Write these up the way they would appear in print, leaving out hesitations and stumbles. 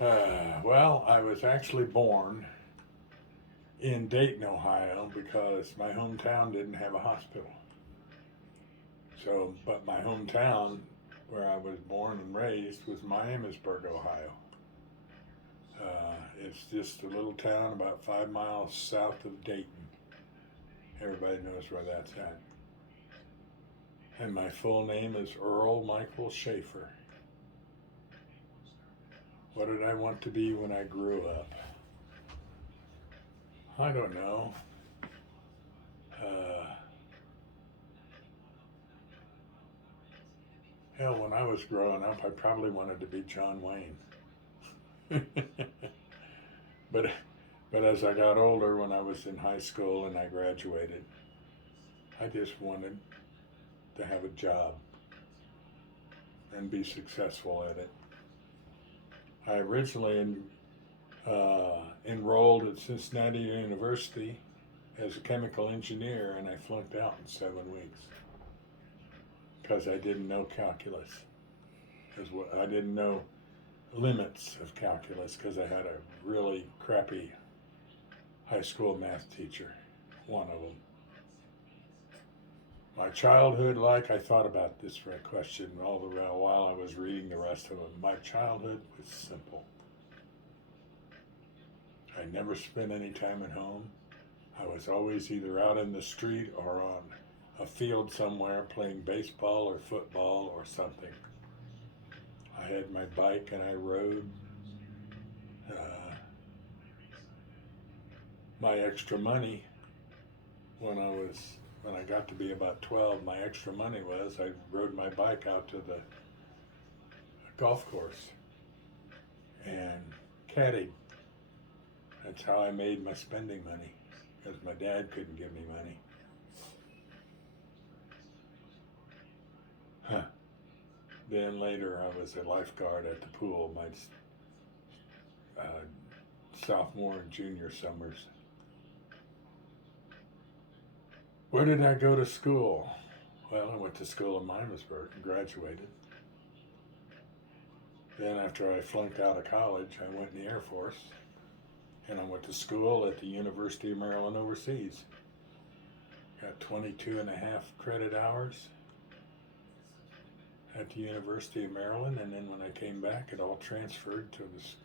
Well, I was actually born in Dayton, Ohio, because my hometown didn't have a hospital. So, but my hometown, where I was born and raised, was Miamisburg, Ohio. It's just a little town about 5 miles south of Dayton. Everybody knows where that's at. And my full name is Earl Michael Shafer. What did I want to be when I grew up? I don't know. Hell, when I was growing up, I probably wanted to be John Wayne. but but as I got older, when I was in high school and I graduated, I just wanted to have a job and be successful at it. I originally enrolled at Cincinnati University as a chemical engineer, and I flunked out in 7 weeks because I didn't know calculus. I didn't know limits of calculus because I had a really crappy high school math teacher, one of them. My childhood, I thought about this question all the while I was reading the rest of them. My childhood was simple. I never spent any time at home. I was always either out in the street or on a field somewhere playing baseball or football or something. I had my bike and I rode. My extra money when I got to be about 12, my extra money was I rode my bike out to the golf course and caddied. That's how I made my spending money, because my dad couldn't give me money. Then later I was a lifeguard at the pool my sophomore and junior summers. Where did I go to school? Well, I went to school in Miamisburg and graduated. Then after I flunked out of college, I went in the Air Force, and I went to school at the University of Maryland overseas. Got 22 and a half credit hours at the University of Maryland, and then when I came back, it all transferred to this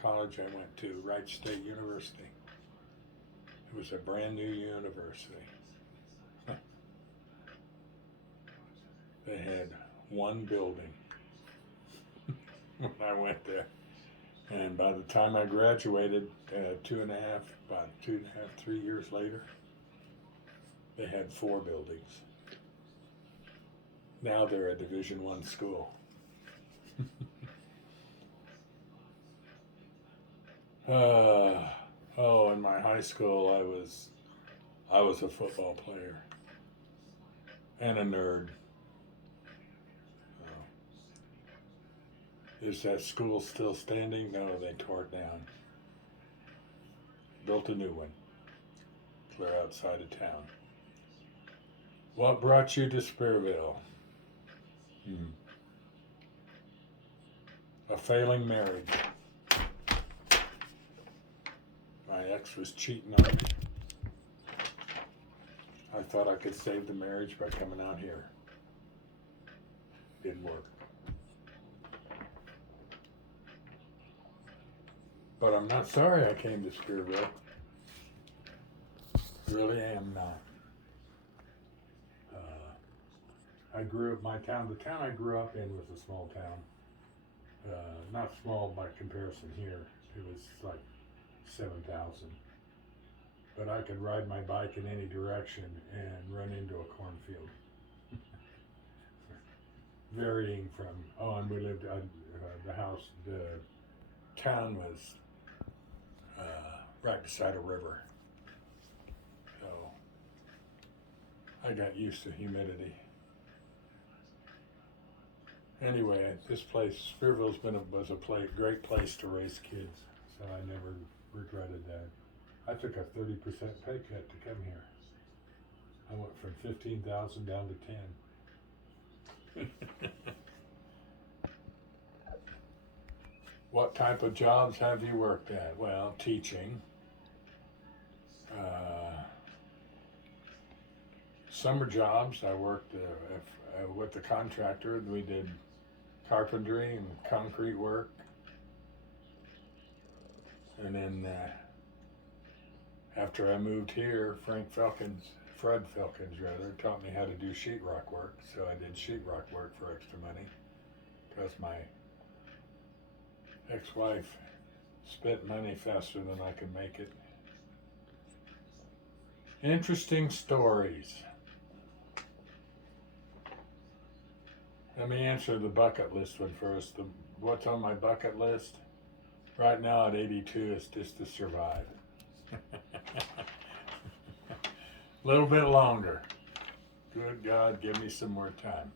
college I went to, Wright State University. It was a brand new university. They had one building when I went there. And by the time I graduated, 3 years later, they had 4 buildings. Now they're a Division I school. In my high school, I was a football player and a nerd. Is that school still standing? No, they tore it down. Built a new one, clear outside of town. What brought you to Spearville? A failing marriage. My ex was cheating on me. I thought I could save the marriage by coming out here. Didn't work. But I'm not sorry I came to Spearville. Really am not. I grew up, the town I grew up in was a small town. Not small by comparison here. It was like 7,000. But I could ride my bike in any direction and run into a cornfield. Varying from, and we lived, the town was right beside a river. So I got used to humidity. Anyway, this place, Spearville's was a great place to raise kids, so I never regretted that. I took a 30% pay cut to come here. I went from 15,000 down to 10. What type of jobs have you worked at? Well, teaching. Summer jobs, I worked with the contractor. We did carpentry and concrete work. And then after I moved here, Fred Felkins taught me how to do sheetrock work. So I did sheetrock work for extra money because my ex-wife spent money faster than I could make it. Interesting stories. Let me answer the bucket list one first. What's on my bucket list? Right now at 82 is just to survive. A little bit longer. Good God, give me some more time.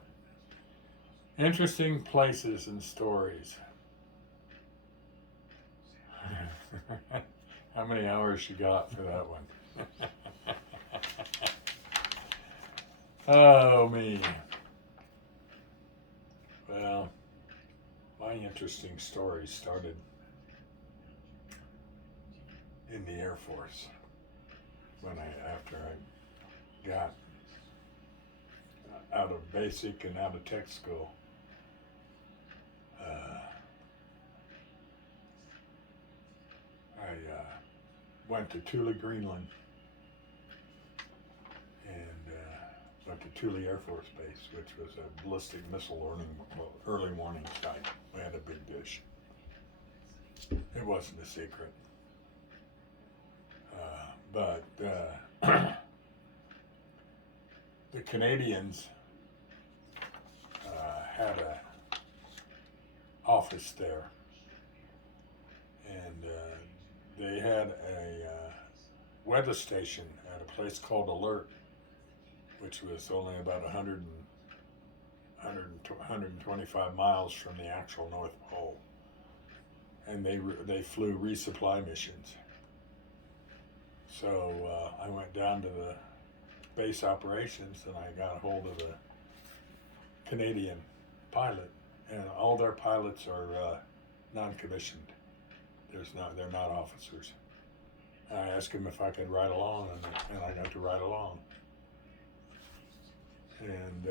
Interesting places and stories. How many hours you got for that one? Oh, me. Well, my interesting story started in the Air Force after I got out of basic and out of tech school. I went to Thule, Greenland, and went to Thule Air Force Base, which was a ballistic missile early warning site. We had a big dish. It wasn't a secret. But the Canadians had a office there, and they had a weather station at a place called Alert, which was only about 125 miles from the actual North Pole, and they flew resupply missions. So I went down to the base operations and I got a hold of the Canadian pilot, and all their pilots are non-commissioned. They're not officers. I asked him if I could ride along, and I got to ride along. And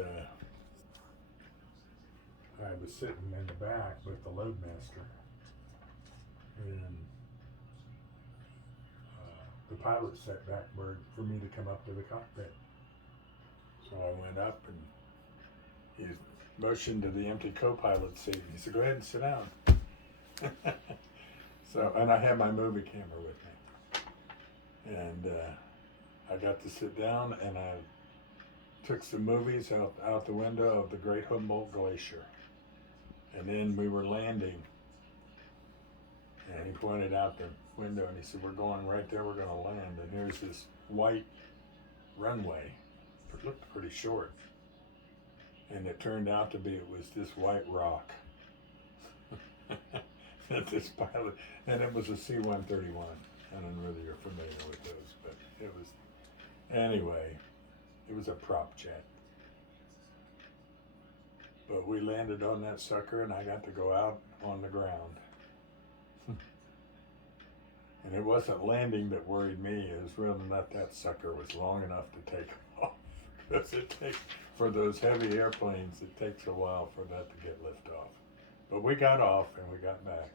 I was sitting in the back with the loadmaster, and the pilot sat back for me to come up to the cockpit. So I went up, and he motioned to the empty co-pilot seat. He said, "Go ahead and sit down." So, and I had my movie camera with me, and I got to sit down, and I took some movies out the window of the Great Humboldt Glacier, and then we were landing, and he pointed out the window, and he said, "We're going right there. We're going to land, and here's this white runway. It looked pretty short, and it turned out to be it was this white rock." That this pilot, and it was a C-131. I don't know whether you're familiar with those, but it was, anyway, it was a prop jet. But we landed on that sucker, and I got to go out on the ground. And it wasn't landing that worried me, it was whether or not that sucker was long enough to take off. Because for those heavy airplanes, it takes a while for that to get lift off. But we got off and we got back.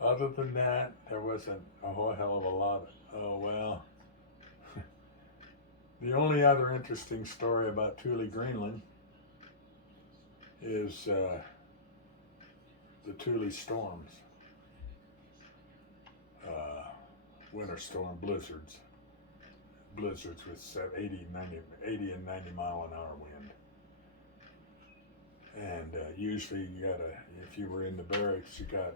Other than that, there wasn't a whole hell of a lot. Oh, well. The only other interesting story about Thule, Greenland is the Thule storms. Winter storm blizzards. Blizzards with 80 and 90 mile an hour wind. And usually if you were in the barracks, you got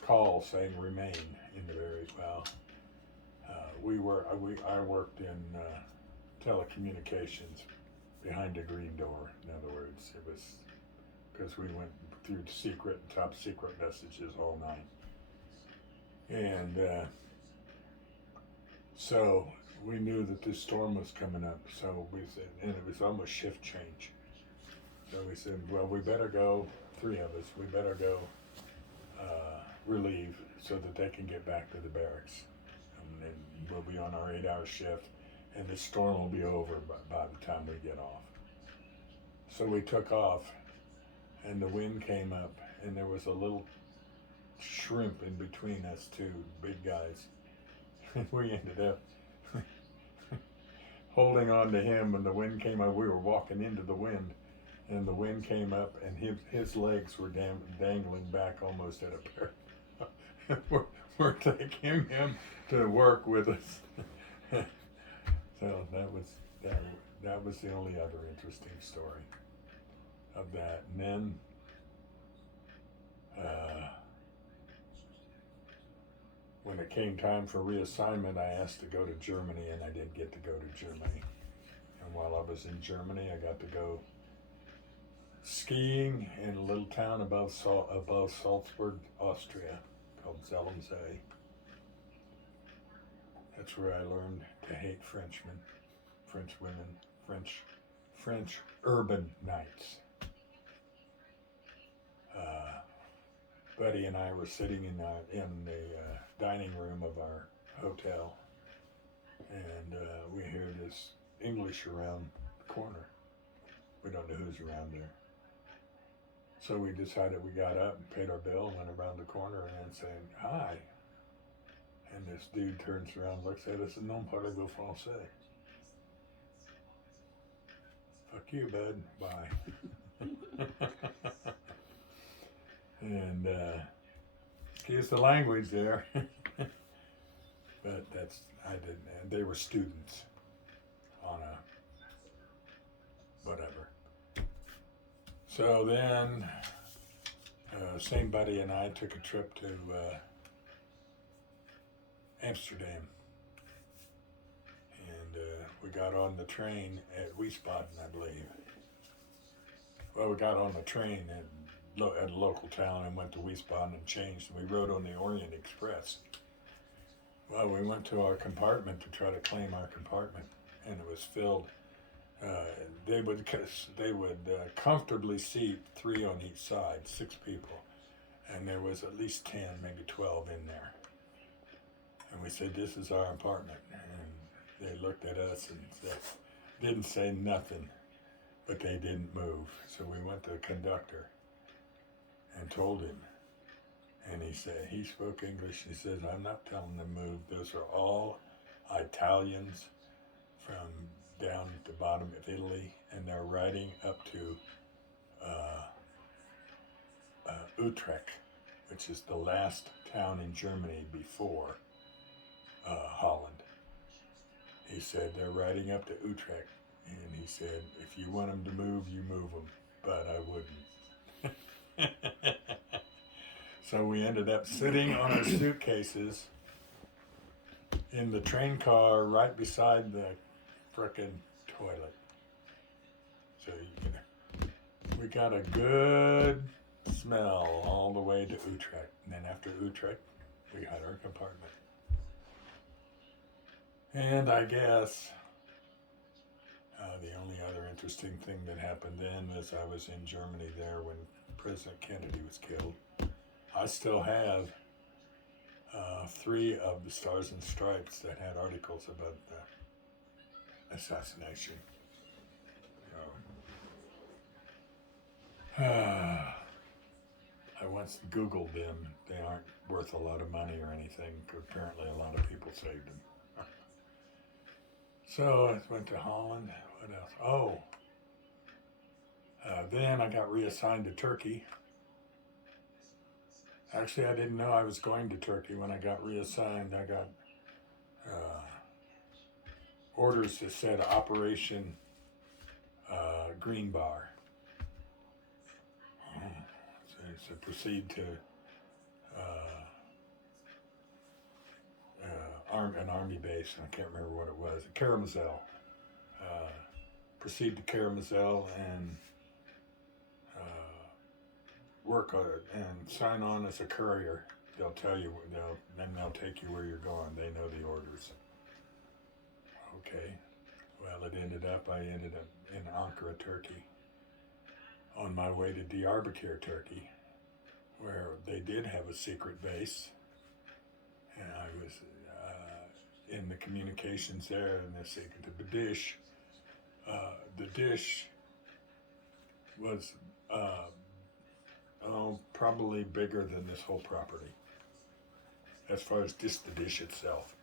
call saying remain in the barracks. Well, I worked in telecommunications behind a green door. In other words, it was because we went through secret and top secret messages all night. And so we knew that this storm was coming up. So we said, and it was almost shift change. So we said, well, we better go, 3 of us, we better go relieve so that they can get back to the barracks. And then we'll be on our 8-hour shift, and the storm will be over by the time we get off. So we took off, and the wind came up, and there was a little shrimp in between us two big guys. And we ended up holding on to him when the wind came up. We were walking into the wind, and the wind came up, and his legs were dangling back almost at a pair. we're taking him to work with us. So that was the only other interesting story of that. And then when it came time for reassignment, I asked to go to Germany, and I didn't get to go to Germany. And while I was in Germany, I got to go skiing in a little town above Salzburg, Austria, called Zellemsee. That's where I learned to hate Frenchmen, French women, French urban nights. Buddy and I were sitting in the dining room of our hotel, and we hear this English around the corner. We don't know who's around there. So we decided, we got up and paid our bill and went around the corner and then saying, hi. And this dude turns around, looks at us, and non parlez-vous français. Fuck you, bud. Bye. And excuse the language there. But I didn't, and they were students on a whatever. So then, same buddy and I took a trip to Amsterdam, and we got on the train at Wiesbaden, I believe. Well, we got on the train at a local town and went to Wiesbaden and changed, and we rode on the Orient Express. Well, we went to our compartment to try to claim our compartment, and it was filled. They would comfortably seat 3 on each side, 6 people, and there was at least 10, maybe 12 in there. And we said, this is our apartment. And they looked at us and didn't say nothing, but they didn't move. So we went to the conductor and told him. And he spoke English. He says, I'm not telling them to move. Those are all Italians from down at the bottom of Italy, and they're riding up to Utrecht, which is the last town in Germany before Holland. He said they're riding up to Utrecht, and he said, if you want them to move, you move them, but I wouldn't. So we ended up sitting on our suitcases in the train car right beside the frickin' toilet. So we got a good smell all the way to Utrecht. And then after Utrecht, we had our compartment. And I guess the only other interesting thing that happened then is I was in Germany there when President Kennedy was killed. I still have 3 of the Stars and Stripes that had articles about the assassination. I once Googled them. They aren't worth a lot of money or anything. Apparently a lot of people saved them. So I went to Holland. What else? Then I got reassigned to Turkey. Actually, I didn't know I was going to Turkey when I got reassigned. I got orders that said Operation Green Bar. So proceed to an army base. I can't remember what it was. Karamazov. Proceed to Karamazov and work on it and sign on as a courier. They'll tell you, they'll take you where you're going. They know the orders. Okay. Well, I ended up in Ankara, Turkey. on my way to Diyarbakir, Turkey, where they did have a secret base. And I was in the communications there, and they said the dish. The dish was probably bigger than this whole property, as far as just the dish itself.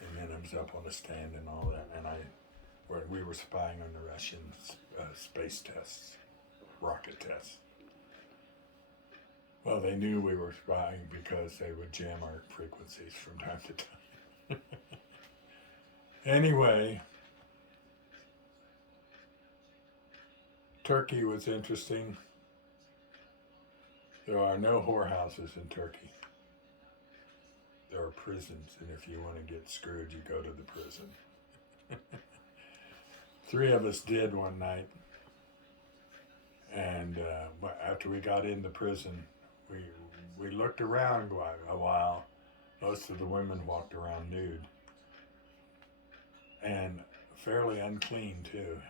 And then I was up on the stand and all that, and we were spying on the Russian space tests, rocket tests. Well, they knew we were spying because they would jam our frequencies from time to time. Anyway, Turkey was interesting. There are no whorehouses in Turkey. There are prisons, and if you want to get screwed, you go to the prison. 3 of us did one night, and after we got in the prison, we looked around a while. Most of the women walked around nude, and fairly unclean too.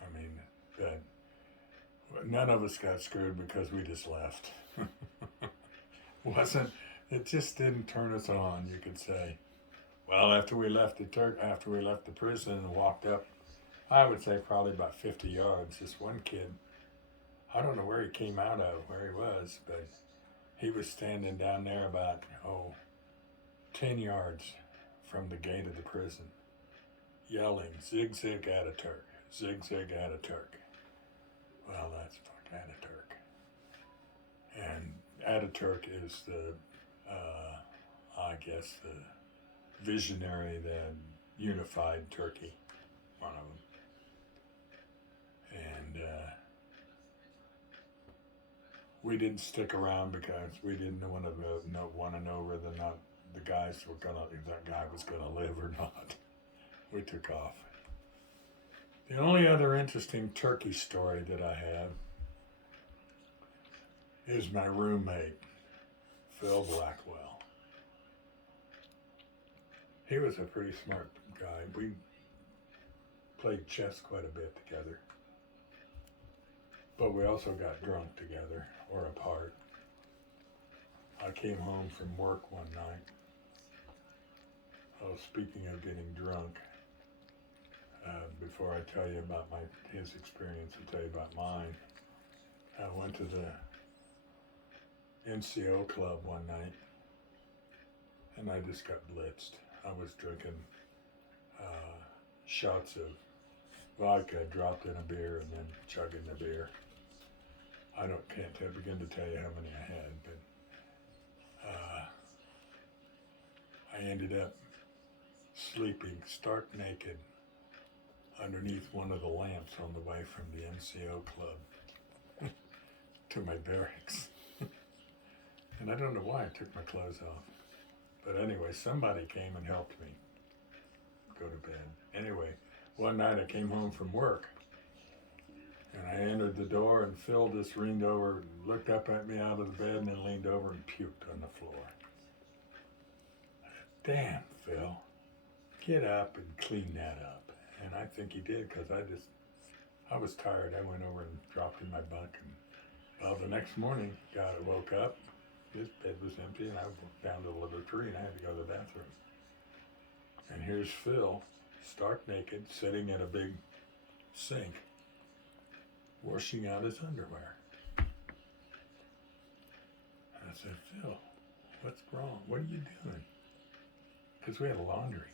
I mean, but none of us got screwed because we just left. It just didn't turn us on, you could say. Well, after we left the prison and walked up, I would say probably about 50 yards, this one kid, I don't know where he came out of, where he was, but he was standing down there about, 10 yards from the gate of the prison, yelling, "Zig Zig Ataturk, Zig Zig Ataturk." Well, that's fuck Ataturk. And Ataturk is the visionary that unified Turkey, one of them. And we didn't stick around because we didn't want to know whether or not that guy was gonna live or not. We took off. The only other interesting Turkey story that I have is my roommate, Phil Blackwell. He was a pretty smart guy. We played chess quite a bit together. But we also got drunk together, or apart. I came home from work one night. Oh, speaking of getting drunk, before I tell you about his experience, I'll tell you about mine. I went to the NCO club one night, and I just got blitzed. I was drinking shots of vodka dropped in a beer and then chugging the beer. Can't begin to tell you how many I had, but I ended up sleeping stark naked underneath one of the lamps on the way from the NCO club to my barracks. And I don't know why I took my clothes off. But anyway, somebody came and helped me go to bed. Anyway, one night I came home from work, and I entered the door, and Phil just leaned over, looked up at me out of the bed, and then leaned over and puked on the floor. I said, "Damn, Phil, get up and clean that up." And I think he did, because I was tired. I went over and dropped in my bunk, and well, the next morning, I woke up, his bed was empty, and I went down to the laboratory, and I had to go to the bathroom. And here's Phil, stark naked, sitting in a big sink, washing out his underwear. And I said, "Phil, what's wrong? What are you doing?" Because we had a laundry.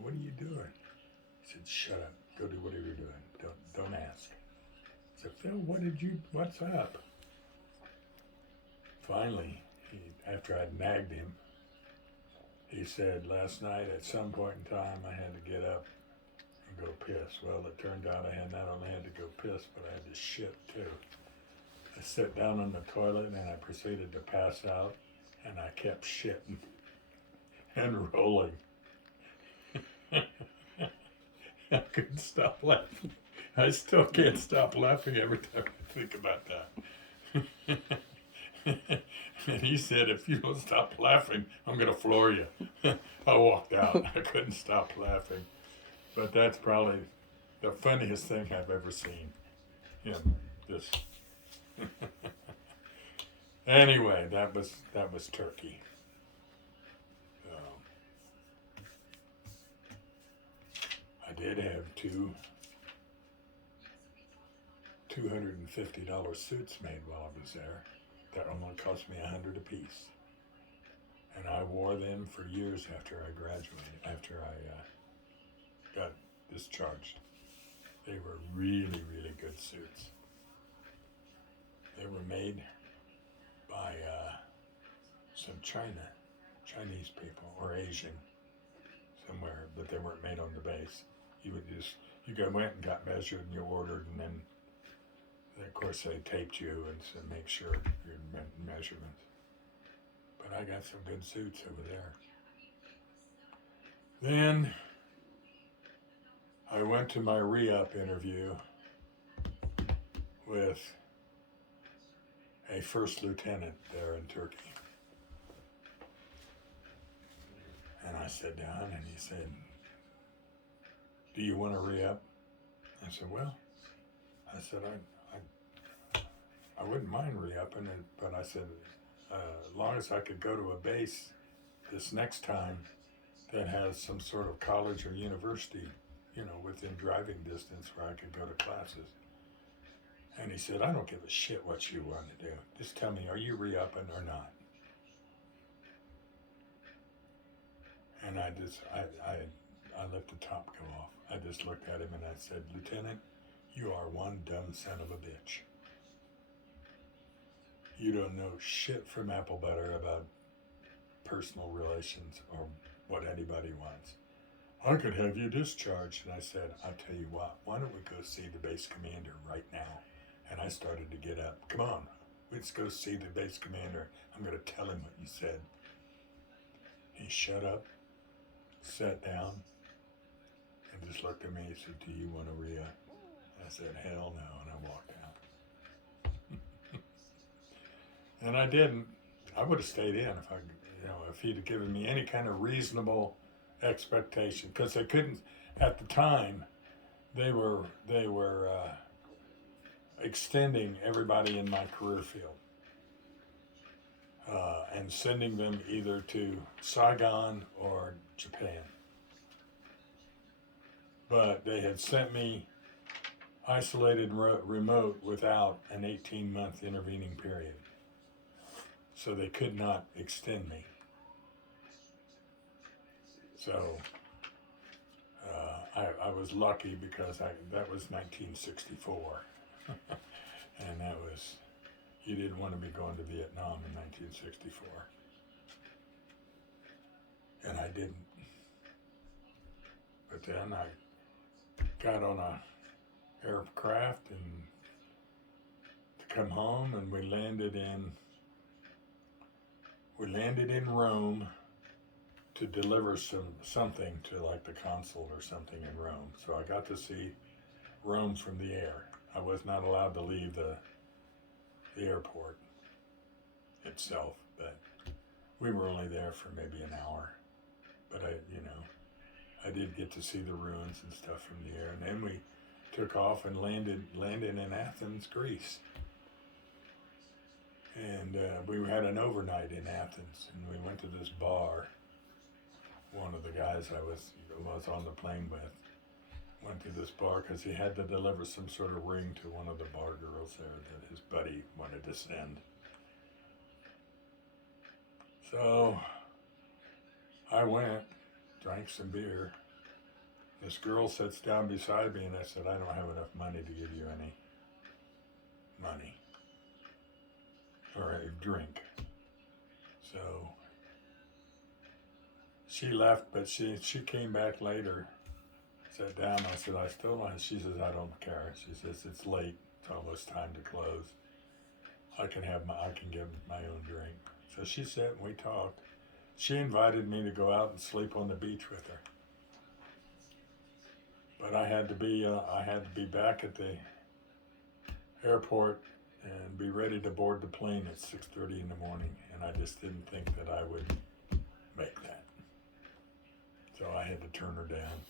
"What are you doing?" He said, "Shut up. Go do whatever you're doing. Don't ask." I said, "Phil, what's up?" Finally, after I'd nagged him, he said, "Last night at some point in time I had to get up and go piss." Well, it turned out I not only had to go piss, but I had to shit too. I sat down on the toilet and I proceeded to pass out, and I kept shitting and rolling. I couldn't stop laughing. I still can't stop laughing every time I think about that. And he said, "If you don't stop laughing, I'm going to floor you." I walked out. I couldn't stop laughing. But that's probably the funniest thing I've ever seen. Him just Anyway, that was Turkey. Um, I did have two $250 suits made while I was there. That only cost me $100 apiece, and I wore them for years after I graduated. After I got discharged, they were really, really good suits. They were made by some Chinese people or Asian somewhere, but they weren't made on the base. You went and got measured and you ordered, and then of course they taped you and to make sure your measurements. But I got some good suits over there. Then I went to my re-up interview with a first lieutenant there in Turkey. And I sat down and he said, "Do you want to re-up?" I said, "Well," I said, I wouldn't mind re-upping it, but I said, as long as I could go to a base this next time that has some sort of college or university, within driving distance where I could go to classes. And he said, "I don't give a shit what you want to do. Just tell me, are you re-upping or not?" And I let the top go off. I just looked at him and I said, "Lieutenant, you are one dumb son of a bitch. You don't know shit from apple butter about personal relations or what anybody wants. I could have you discharged." And I said, "I'll tell you what, why don't we go see the base commander right now?" And I started to get up. "Come on, let's go see the base commander. I'm going to tell him what you said." He shut up, sat down, and just looked at me. He said, "Do you want to re-up?" I said, "Hell no," and I walked out. And I didn't. I would have stayed in if he'd have given me any kind of reasonable expectation, because they couldn't at the time. They were extending everybody in my career field and sending them either to Saigon or Japan. But they had sent me isolated remote without an 18-month intervening period. So they could not extend me. So I was lucky because that was 1964. And that was, you didn't want to be going to Vietnam in 1964. And I didn't. But then I got on a aircraft and to come home, and we landed in Rome to deliver something to like the consul or something in Rome. So I got to see Rome from the air. I was not allowed to leave the airport itself, but we were only there for maybe an hour. But I did get to see the ruins and stuff from the air. And then we took off and landed in Athens, Greece. And we had an overnight in Athens, and we went to this bar. One of the guys I was on the plane with went to this bar because he had to deliver some sort of ring to one of the bar girls there that his buddy wanted to send. So I went, drank some beer. This girl sits down beside me, and I said, "I don't have enough money to give you any money or a drink." So she left, but she came back later, sat down. I said, "I still don't." She says, "I don't care." She says, "It's late. It's almost time to close. I can give my own drink." So she sat and we talked. She invited me to go out and sleep on the beach with her. But I had to be back at the airport and be ready to board the plane at 6:30 in the morning, and I just didn't think that I would make that. So I had to turn her down.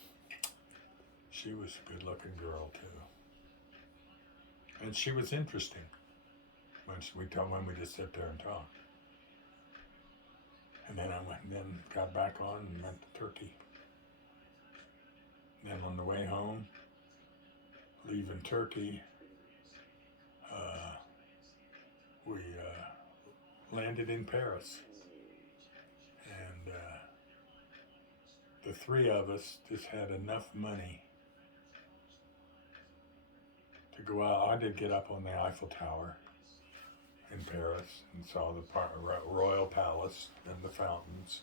She was a good-looking girl too, and she was interesting. When we just sit there and talk. And then then got back on and went to Turkey. Then on the way home, leaving Turkey, we landed in Paris. And the three of us just had enough money to go out. I did get up on the Eiffel Tower in Paris and saw the Royal Palace and the fountains.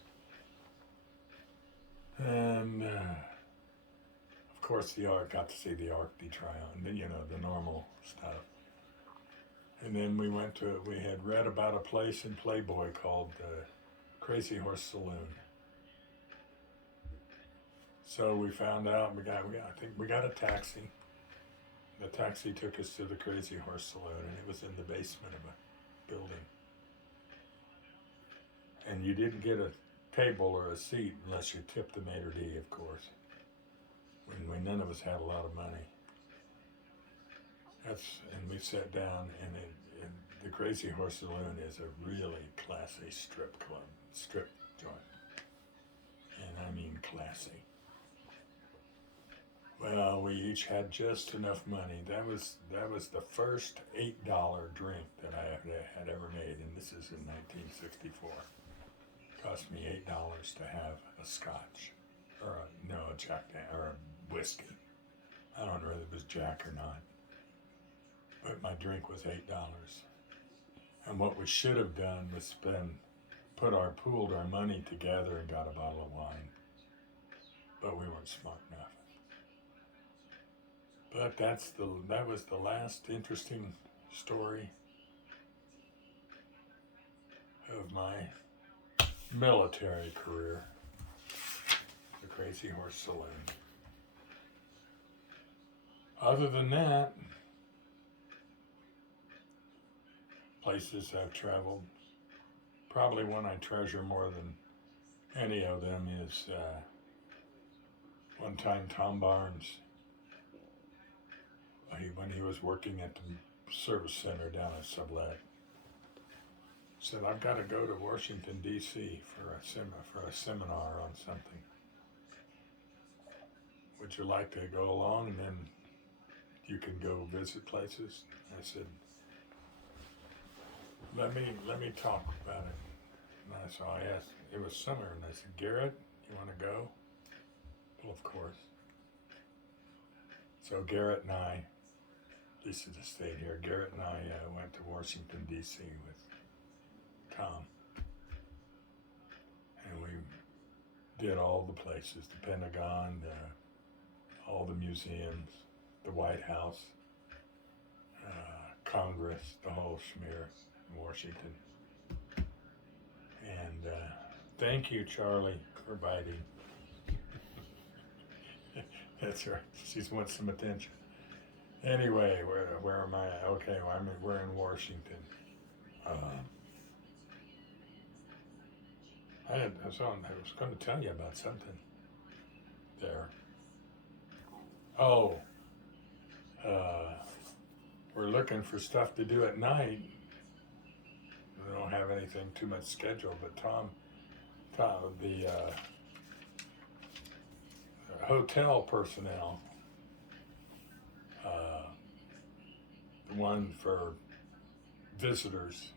And of course got to see the Arc de Triomphe, you know, the normal stuff. And then we had read about a place in Playboy called Crazy Horse Saloon. So we found out, I think we got a taxi. The taxi took us to the Crazy Horse Saloon, and it was in the basement of a building. And you didn't get a table or a seat unless you tipped the maitre d', of course. When none of us had a lot of money. And we sat down, and the Crazy Horse Saloon is a really classy strip joint. And I mean classy. Well, we each had just enough money. That was the first $8 drink that I had ever made, and this is in 1964. It cost me $8 to have a scotch, or a Jack or a whiskey. I don't know if it was Jack or not, but my drink was $8. And what we should have done was pooled our money together and got a bottle of wine, but we weren't smart enough. But that was the last interesting story of my military career, the Crazy Horse Saloon. Other than that, places I've traveled, probably one I treasure more than any of them is one time Tom Barnes, when he was working at the service center down at Sublette, said, I've got to go to Washington, D.C. for a seminar on something. Would you like to go along, and then you can go visit places? I said, let me talk about it. So I asked, it was summer, and I said, Garrett, you want to go? Well, of course. So Garrett and I, Lisa just stayed here. Garrett and I went to Washington, D.C. with Tom. And we did all the places, the Pentagon, all the museums, the White House, Congress, the whole schmear in Washington. And thank you, Charlie, for biting. That's right. She wants some attention. Anyway, where am I? Okay, we're in Washington. I was going to tell you about something there. Oh, we're looking for stuff to do at night. We don't have anything too much scheduled, but Tom, the hotel personnel, the one for visitors,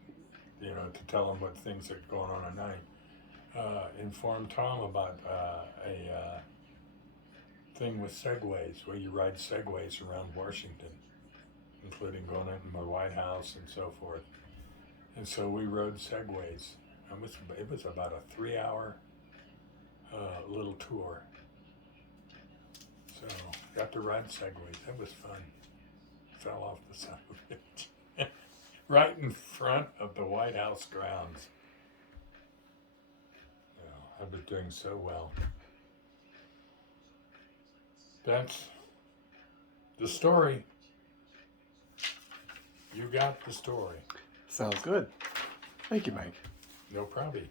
to tell them what things are going on at night, informed Tom about a thing with segways, where you ride segways around Washington, including going into the White House and so forth. And so we rode segways. It was about a 3-hour little tour. So got to ride segways. That was fun. Fell off the side of it. Right in front of the White House grounds. I was doing so well. That's the story. You got the story. Sounds good. Thank you, Mike. No problem.